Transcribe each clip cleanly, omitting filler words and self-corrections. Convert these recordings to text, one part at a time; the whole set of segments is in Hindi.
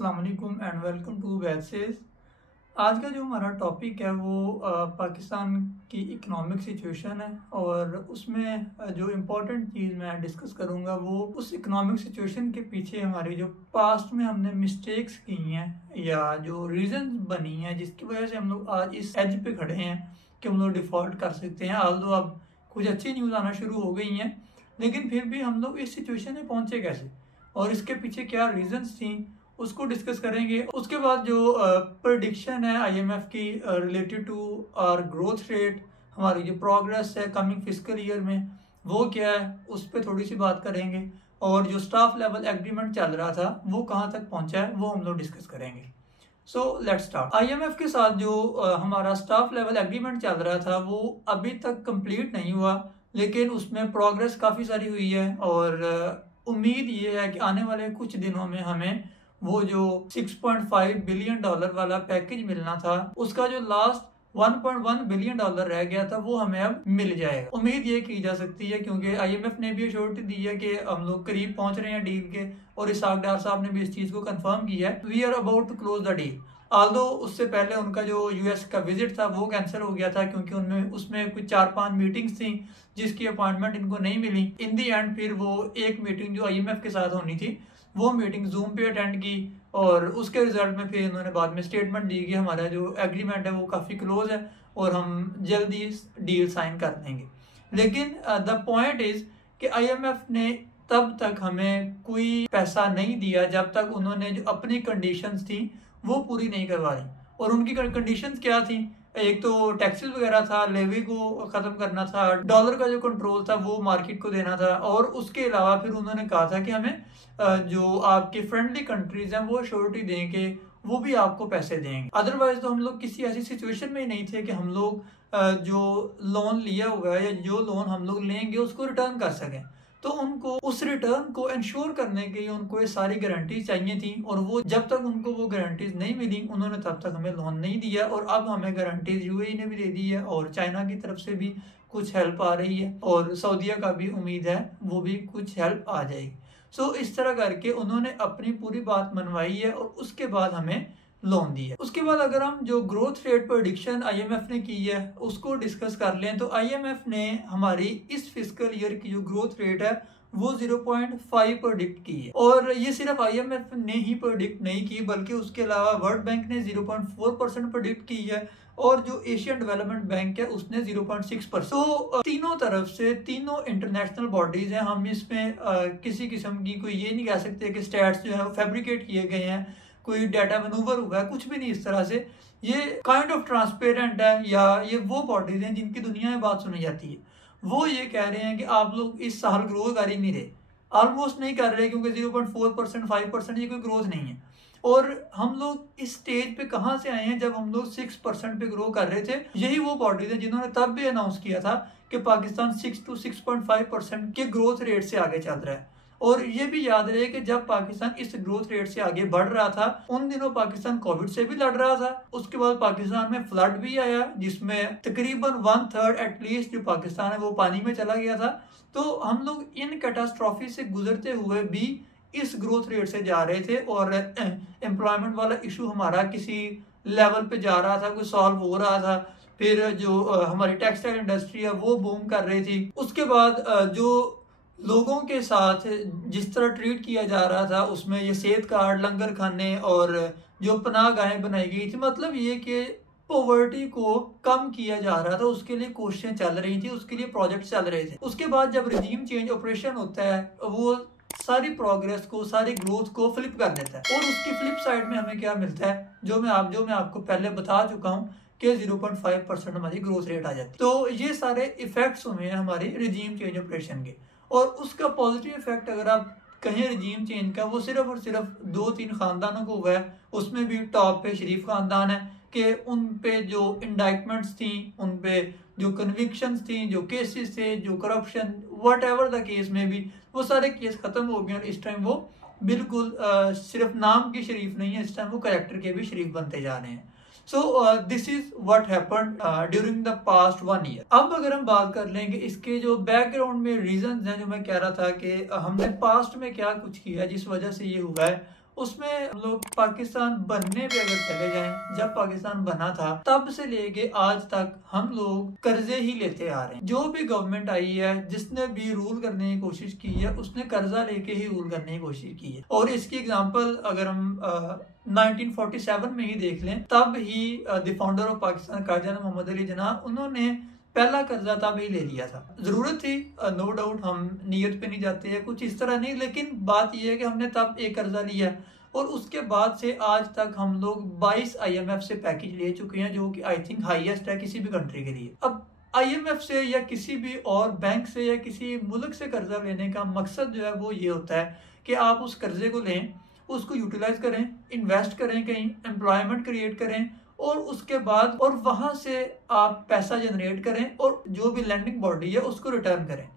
अस्सलाम वालेकुम एंड वेलकम टू वेबसेस। आज का जो हमारा टॉपिक है वो पाकिस्तान की इकोनॉमिक सिचुएशन है और उसमें जो इम्पोर्टेंट चीज़ मैं डिस्कस करूँगा वो उस इकोनॉमिक सिचुएशन के पीछे हमारी जो पास्ट में हमने मिस्टेक्स की हैं या जो रीजन बनी हैं जिसकी वजह से हम लोग आज इस एज पे खड़े हैं कि हम लोग डिफ़ॉल्ट कर सकते हैं। आल्दो अब कुछ अच्छी न्यूज़ आना शुरू हो गई हैं, लेकिन फिर भी हम लोग इस सिचुएशन में पहुँचे कैसे और इसके पीछे क्या रीजंस थी उसको डिस्कस करेंगे। उसके बाद जो प्रेडिक्शन है आईएमएफ की related to our growth rate, हमारी जो प्रोग्रेस है कमिंग फिस्कल ईयर में वो क्या है उस पर थोड़ी सी बात करेंगे। और जो स्टाफ लेवल एग्रीमेंट चल रहा था वो कहाँ तक पहुँचा है वो हम लोग डिस्कस करेंगे। So let's start. आईएमएफ के साथ जो हमारा स्टाफ लेवल एग्रीमेंट चल रहा था वो अभी तक कंप्लीट नहीं हुआ, लेकिन उसमें प्रोग्रेस काफ़ी सारी हुई है और उम्मीद ये है कि आने वाले कुछ दिनों में हमें वो जो 6.5 बिलियन डॉलर वाला पैकेज मिलना था उसका जो लास्ट 1.1 बिलियन डॉलर रह गया था वो हमें अब मिल जाएगा। उम्मीद ये की जा सकती है क्योंकि आईएमएफ ने भी अश्योरिटी दी है कि हम लोग करीब पहुंच रहे हैं डील के और इसहाक डार साहब ने भी इस चीज़ को कंफर्म किया है। We are about to close the deal. Although उससे पहले उनका जो यूएस का विजिट था वो कैंसिल हो गया था क्योंकि उनमें उसमें कुछ 4-5 मीटिंग्स थी जिसकी अपॉइंटमेंट इनको नहीं मिली। इन दी एंड फिर वो एक मीटिंग जो आईएमएफ के साथ होनी थी वो मीटिंग जूम पे अटेंड की और उसके रिजल्ट में फिर इन्होंने बाद में स्टेटमेंट दी कि हमारा जो एग्रीमेंट है वो काफ़ी क्लोज है और हम जल्दी डील साइन कर देंगे। लेकिन द पॉइंट इज़ कि आईएमएफ ने तब तक हमें कोई पैसा नहीं दिया जब तक उन्होंने जो अपनी कंडीशंस थी वो पूरी नहीं करवा दी। और उनकी कंडीशंस क्या थी? एक तो टैक्सेस वगैरह था, लेवी को ख़त्म करना था, डॉलर का जो कंट्रोल था वो मार्केट को देना था और उसके अलावा फिर उन्होंने कहा था कि हमें जो आपके फ्रेंडली कंट्रीज हैं वो श्योरिटी देंगे, वो भी आपको पैसे देंगे। अदरवाइज तो हम लोग किसी ऐसी सिचुएशन में ही नहीं थे कि हम लोग जो लोन लिया हुआ है या जो लोन हम लोग लेंगे उसको रिटर्न कर सकें। तो उनको उस रिटर्न को इंश्योर करने के लिए उनको ये सारी गारंटीज चाहिए थी और वो जब तक उनको वो गारंटीज नहीं मिली उन्होंने तब तक हमें लोन नहीं दिया। और अब हमें गारंटीज यूएई ने भी दे दी है और चाइना की तरफ से भी कुछ हेल्प आ रही है और सऊदीया का भी उम्मीद है वो भी कुछ हेल्प आ जाएगी। सो इस तरह करके उन्होंने अपनी पूरी बात मनवाई है और उसके बाद हमें लोन दिया। उसके बाद अगर हम जो ग्रोथ रेट प्रेडिक्शन आईएमएफ ने की है उसको डिस्कस कर लें तो आईएमएफ ने हमारी इस फिस्कल ईयर की जो ग्रोथ रेट है वो 0.5 प्रेडिक्ट की है। और ये सिर्फ आईएमएफ ने ही प्रेडिक्ट नहीं की बल्कि उसके अलावा वर्ल्ड बैंक ने 0.4% प्रेडिक्ट की है और जो एशियन डेवलपमेंट बैंक है उसने 0.6%। तो तीनों तरफ से तीनों इंटरनेशनल बॉडीज हैं। हम इसमें किसी किस्म की कोई ये नहीं कह सकते कि स्टैट्स जो है वो फैब्रिकेट किए गए हैं, कोई डाटा मैनूवर हुआ है, कुछ भी नहीं इस तरह से। ये काइंड ऑफ ट्रांसपेरेंट है या ये वो बॉडीज हैं जिनकी दुनिया में बात सुनी जाती है। वो ये कह रहे हैं कि आप लोग इस साल ग्रोथ कर ही नहीं रहे, ऑलमोस्ट नहीं कर रहे क्योंकि 0.4% 5% ये कोई ग्रोथ नहीं है। और हम लोग इस स्टेज पे कहाँ से आए हैं जब हम लोग 6% पे ग्रो कर रहे थे। यही वो बॉडीज है जिन्होंने तब भी अनाउंस किया था कि पाकिस्तान 6 to 6.5% के ग्रोथ रेट से आगे चल रहा है। और ये भी याद रहे कि जब पाकिस्तान इस ग्रोथ रेट से आगे बढ़ रहा था उन दिनों पाकिस्तान कोविड से भी लड़ रहा था। उसके बाद पाकिस्तान में फ्लड भी आया जिसमें तकरीबन 1/3 एटलीस्ट जो पाकिस्तान है वो पानी में चला गया था। तो हम लोग इन कैटास्ट्रॉफी से गुजरते हुए भी इस ग्रोथ रेट से जा रहे थे और एम्प्लॉयमेंट वाला इशू हमारा किसी लेवल पे जा रहा था, कोई सॉल्व हो रहा था। फिर जो हमारी टेक्सटाइल इंडस्ट्री है वो बूम कर रही थी। उसके बाद जो लोगों के साथ जिस तरह ट्रीट किया जा रहा था उसमें ये सेहत कार्ड, लंगर खाने और जो पनाह गाहें बनाई गई थी, मतलब ये कि पॉवर्टी को कम किया जा रहा था, उसके लिए कोशिशें चल रही थी, उसके लिए प्रोजेक्ट चल रहे थे। उसके बाद जब रिजीम चेंज ऑपरेशन होता है वो सारी प्रोग्रेस को, सारी ग्रोथ को फ्लिप कर देता है और उसकी फ्लिप साइड में हमें क्या मिलता है जो मैं आपको पहले बता चुका हूँ कि 0.5% हमारी ग्रोथ रेट आ जाती है। तो ये सारे इफेक्ट्स हुए हैं हमारी रिजीम चेंज ऑपरेशन के। और उसका पॉजिटिव इफेक्ट अगर आप कहें रिजीम चेंज का, वो सिर्फ और सिर्फ 2-3 खानदानों को हुआ है। उसमें भी टॉप पे शरीफ खानदान है कि उन पे जो इंडाइटमेंट्स थी, उन पे जो कन्विक्शंस थी, जो केसेस थे, जो corruption, what ever the case में भी वो सारे केस खत्म हो गए और इस टाइम वो बिल्कुल सिर्फ नाम के शरीफ नहीं है, इस टाइम वो कैरेक्टर के भी शरीफ बनते जा रहे हैं। So this is what happened during the past 1 year. अब अगर हम बात कर लेंगे इसके जो बैकग्राउंड में रीजंस हैं, जो मैं कह रहा था कि हमने पास्ट में क्या कुछ किया जिस वजह से ये हुआ है उसमें हम लोग पाकिस्तान बनने पे अगर चले जाएं, जब पाकिस्तान बना था तब से लेके आज तक हम लोग कर्जे ही लेते आ रहे हैं। जो भी गवर्नमेंट आई है, जिसने भी रूल करने की कोशिश की है, उसने कर्जा लेके ही रूल करने की कोशिश की है। और इसकी एग्जांपल अगर हम 1947 में ही देख लें, तब ही द फाउंडर ऑफ पाकिस्तान कायद मोहम्मद अली जिन्ना, उन्होंने पहला कर्जा तब ही ले लिया था। जरूरत थी, नो डाउट, हम नीयत पे नहीं जाते हैं, कुछ इस तरह नहीं, लेकिन बात यह है कि हमने तब एक कर्जा लिया और उसके बाद से आज तक हम लोग 22 IMF से पैकेज ले चुके हैं, जो कि आई थिंक हाईएस्ट है किसी भी कंट्री के लिए। अब IMF से या किसी भी और बैंक से या किसी मुल्क से कर्जा लेने का मकसद जो है वो ये होता है कि आप उस कर्जे को लें, उसको यूटिलाइज करें, इन्वेस्ट करें, कहीं एम्प्लॉयमेंट क्रिएट करें और उसके बाद और वहां से आप पैसा जनरेट करें और जो भी लैंडिंग बॉडी है उसको रिटर्न करें।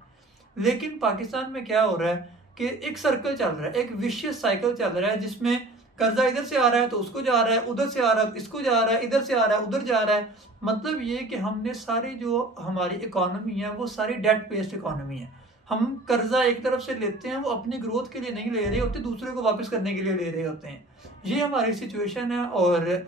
लेकिन पाकिस्तान में क्या हो रहा है कि एक सर्कल चल रहा है, एक विशियस साइकिल चल रहा है, जिसमें कर्जा इधर से आ रहा है तो उसको जा रहा है, उधर से आ रहा है तो इसको जा रहा है, इधर से आ रहा है उधर जा रहा है। मतलब ये कि हमने सारी जो हमारी इकोनॉमी है वो सारी डेट बेस्ड इकोनॉमी है। हम कर्जा एक तरफ से लेते हैं, वो अपनी ग्रोथ के लिए नहीं ले रहे होते, दूसरे को वापस करने के लिए ले रहे होते हैं। ये हमारी सिचुएशन है और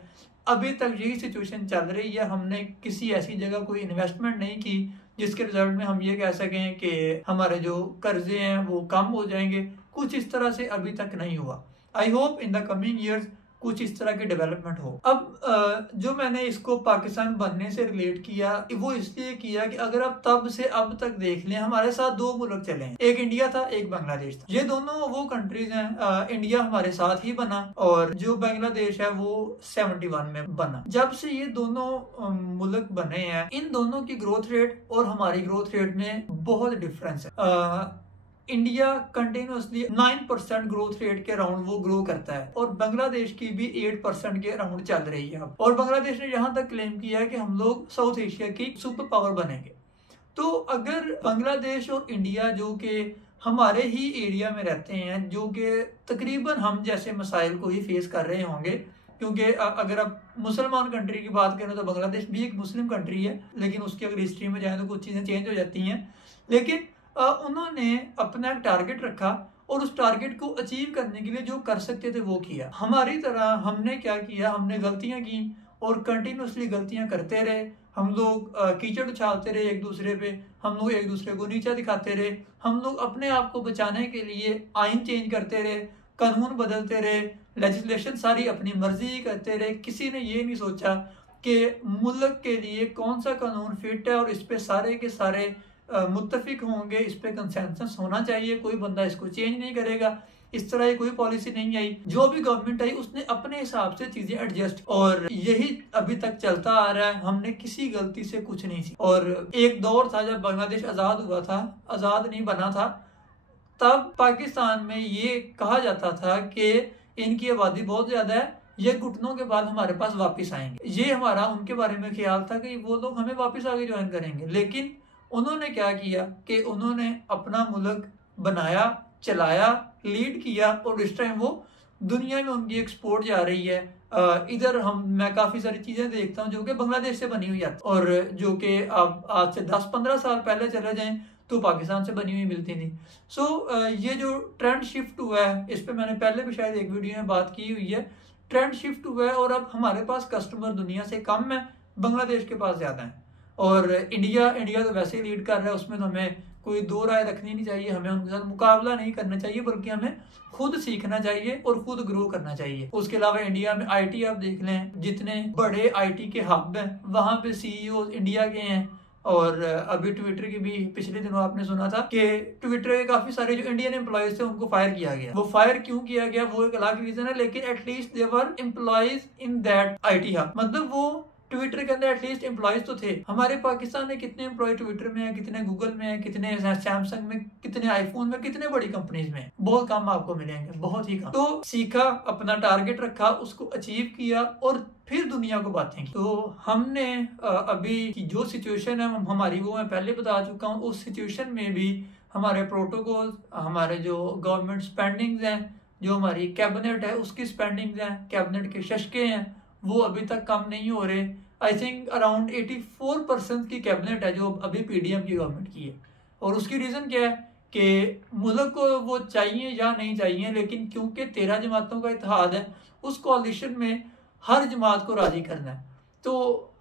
अभी तक यही सिचुएशन चल रही है। हमने किसी ऐसी जगह कोई इन्वेस्टमेंट नहीं की जिसके रिजल्ट में हम ये कह सकें कि हमारे जो कर्जे हैं वो कम हो जाएंगे। कुछ इस तरह से अभी तक नहीं हुआ। I hope in the coming years कुछ इस तरह की डेवलपमेंट हो। अब जो मैंने इसको पाकिस्तान बनने से रिलेट किया वो इसलिए किया कि अगर आप तब से अब तक देख लें, हमारे साथ दो मुल्क चले हैं, एक इंडिया था, एक बांग्लादेश था। ये दोनों वो कंट्रीज हैं, इंडिया हमारे साथ ही बना और जो बांग्लादेश है वो 71 में बना। जब से ये दोनों मुल्क बने हैं, इन दोनों की ग्रोथ रेट और हमारी ग्रोथ रेट में बहुत डिफरेंस है। इंडिया कंटिन्यूसली 9% ग्रोथ रेट के अराउंड वो ग्रो करता है और बांग्लादेश की भी 8% के अराउंड चल रही है अब। और बांग्लादेश ने यहाँ तक क्लेम किया है कि हम लोग साउथ एशिया की सुपर पावर बनेंगे। तो अगर बांग्लादेश और इंडिया जो कि हमारे ही एरिया में रहते हैं, जो कि तकरीबन हम जैसे मसाइल को ही फेस कर रहे होंगे, क्योंकि अगर आप मुसलमान कंट्री की बात करें तो बांग्लादेश भी एक मुस्लिम कंट्री है, लेकिन उसकी अगर हिस्ट्री में जाए तो कुछ चीज़ें चेंज हो जाती हैं। लेकिन उन्होंने अपना एक टारगेट रखा और उस टारगेट को अचीव करने के लिए जो कर सकते थे वो किया। हमारी तरह हमने क्या किया, हमने गलतियां की और कंटिन्यूसली गलतियां करते रहे। हम लोग कीचड़ उछालते रहे एक दूसरे पे, हम लोग एक दूसरे को नीचा दिखाते रहे, हम लोग अपने आप को बचाने के लिए आइन चेंज करते रहे, कानून बदलते रहे, लेजिस्लेशन सारी अपनी मर्जी ही करते रहे। किसी ने ये नहीं सोचा कि मुल्क के लिए कौन सा कानून फिट है और इस पे सारे के सारे मुत्तफिक होंगे, इस पे कंसेंसस होना चाहिए, कोई बंदा इसको चेंज नहीं करेगा। इस तरह की कोई पॉलिसी नहीं आई। जो भी गवर्नमेंट आई उसने अपने हिसाब से चीजें एडजस्ट, और यही अभी तक चलता आ रहा है। हमने किसी गलती से कुछ नहीं सीखा। और एक दौर था जब बांग्लादेश आजाद हुआ था, आजाद नहीं बना था, तब पाकिस्तान में ये कहा जाता था कि इनकी आबादी बहुत ज्यादा है, ये घुटनों के बाद हमारे पास वापस आएंगे। ये हमारा उनके बारे में ख्याल था कि वो लोग हमें वापस आगे ज्वाइन करेंगे। लेकिन उन्होंने क्या किया कि उन्होंने अपना मुल्क बनाया, चलाया, लीड किया और इस टाइम वो दुनिया में उनकी एक्सपोर्ट जा रही है। इधर मैं काफ़ी सारी चीज़ें देखता हूँ जो कि बांग्लादेश से बनी हुई है और जो कि अब आज से 10-15 साल पहले चले जाएं तो पाकिस्तान से बनी हुई मिलती थी। ये जो ट्रेंड शिफ्ट हुआ है, इस पर मैंने पहले भी शायद एक वीडियो में बात की हुई है। ट्रेंड शिफ्ट हुआ है और अब हमारे पास कस्टमर दुनिया से कम है, बांग्लादेश के पास ज़्यादा है। और इंडिया तो वैसे ही लीड कर रहा है, उसमें तो हमें कोई दो राय रखनी नहीं चाहिए। हमें उनके साथ मुकाबला नहीं करना चाहिए, बल्कि हमें खुद सीखना चाहिए और खुद ग्रो करना चाहिए। उसके अलावा इंडिया में आईटी आप देख लें, जितने बड़े आईटी के हब हैं वहां पे सीईओ इंडिया के हैं। और अभी ट्विटर की भी पिछले दिनों आपने सुना था कि ट्विटर के काफी सारे जो इंडियन एम्प्लॉयज थे उनको फायर किया गया। वो फायर क्यों किया गया वो एक अलग रीजन है, लेकिन at least they were employees in that IT hub. मतलब वो ट्विटर के अंदर एटलीस्ट एम्प्लॉयज तो थे। हमारे पाकिस्तान में कितने एम्प्लॉय ट्विटर में है, कितने गूगल में है, कितने सैमसंग में, कितने आईफोन में, कितने बड़ी कंपनीज में? बहुत कम आपको मिलेंगे, बहुत ही कम। तो सीखा, अपना टारगेट रखा, उसको अचीव किया और फिर दुनिया को बातें की। तो हमने अभी की जो सिचुएशन है हमारी, वो मैं पहले बता चुका हूँ। उस सिचुएशन में भी हमारे प्रोटोकॉल, हमारे जो गवर्नमेंट स्पेंडिंग्स हैं, जो हमारी कैबिनेट है उसकी स्पेंडिंग्स हैं, कैबिनेट के शशके हैं, वो अभी तक कम नहीं हो रहे। आई थिंक अराउंड 84% की कैबिनेट है जो अभी पीडीएम की गवर्नमेंट की है। और उसकी रीज़न क्या है कि मुल्क को वो चाहिए या नहीं चाहिए, लेकिन क्योंकि 13 जमातों का इत्तेहाद है, उस कोalition में हर जमात को राजी करना है। तो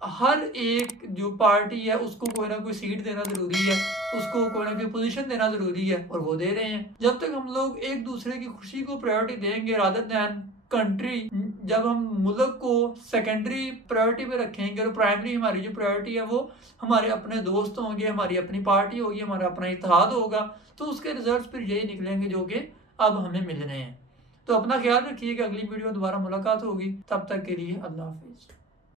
हर एक जो पार्टी है उसको कोई ना कोई सीट देना ज़रूरी है, उसको कोई ना कोई पोजीशन देना ज़रूरी है, और वो दे रहे हैं। जब तक हम लोग एक दूसरे की खुशी को प्रायोरिटी देंगे रादर दैन कंट्री, जब हम मुल्क को सेकेंडरी प्रायोरिटी पे रखेंगे और प्राइमरी हमारी जो प्रायोरिटी है वो हमारे अपने दोस्त होंगे, हमारी अपनी पार्टी होगी, हमारा अपना इत्तेहाद होगा, तो उसके रिजल्ट फिर यही निकलेंगे जो कि अब हमें मिल रहे हैं। तो अपना ख्याल रखिएगा, अगली वीडियो दोबारा मुलाकात होगी, तब तक के लिए अल्लाह हाफिज़।